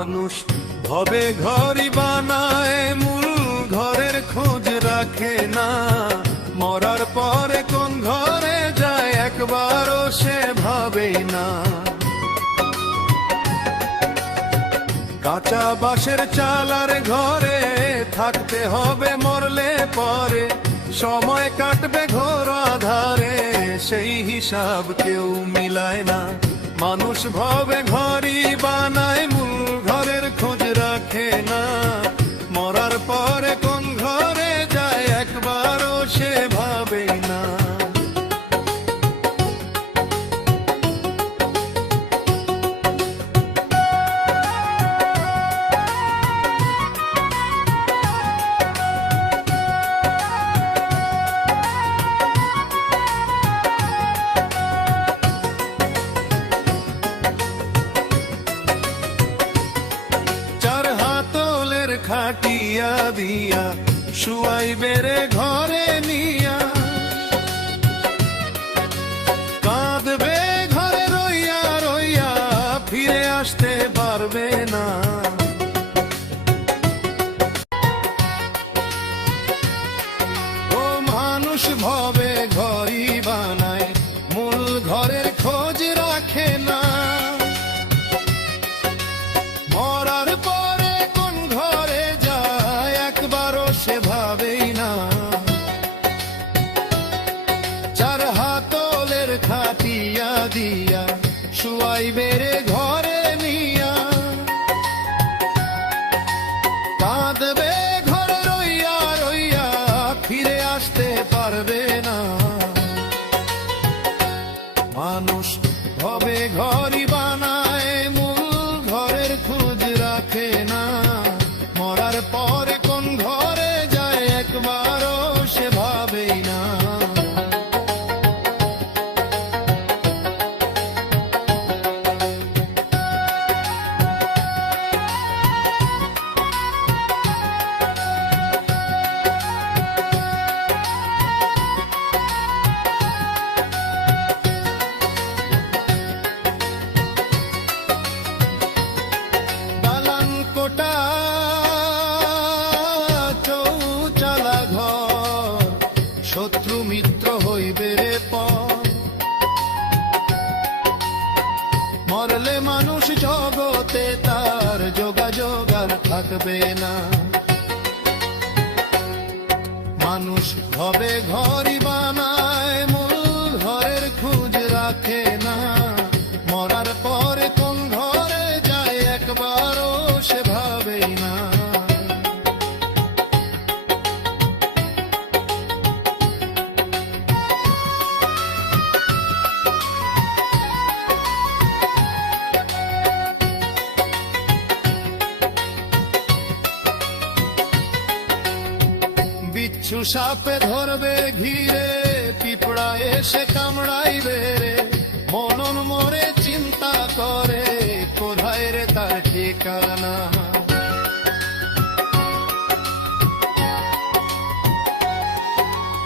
মানুষ ভবে ঘরই বানায়, মূল ঘরের খোঁজ রাখে না। মরার পরে কোন ঘরে যায় একবারও সে ভাবেই না। কাঁচা বাঁশের চালার ঘরে থাকতে হবে মরলে পরে, সময় কাটবে ঘোর আধারে, সেই হিসাব কেউ মিলায় না। মানুষ ভবে ঘরই বানায়, মূল ঘরের খোঁজ রাখে না। মরার পরে কোন ঘরে যায় একবারও সে ভাবেই না। খাটিয়া দিয়া শুয়াই বেড়ে ঘরে নিয়া, কাঁদবে ঘরে রইয়া রইয়া, ফিরে আসতে পারবে না। ও মানুষ ভবে ঘরই বানায়, মূল ঘরের খোঁজ রাখে না। মরার পরে কোন ঘরে যায় একবারও সে ভাবেই না। চার হাতলের খাটিয়া দিয়া শুয়াই বেড়ে ঘরে নিয়া, কাঁদবে ঘরে রইয়া রইয়া, ফিরে আসতে পারবে না। মানুষ ভবে ঘরই বানায়, মূল ঘরের খোঁজ রাখে না। মরার পরে কোন ঘরে যায় একবারও সে ভাবেই না। কোটা চৌচালা ঘর, শত্রু মিত্র হইবে রে পর। মরলে মানুষ জগতে তার যোগাযোগ আর থাকবে না। মানুষ ভবে ঘরই বানায়, মূল ঘরের খোঁজ রাখে না। মরার পরে কোন ঘরে যায় একবারও সে ভাবেই না। বিচ্ছু সাপে ধরবে ঘিরে, পিঁপড়া এসে কামড়াইবে রে। মনন মরে চিন্তা করে, কোথায় রে তার ঠিকানা।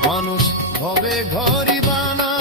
মানুষ ভবে ঘরই বানায়,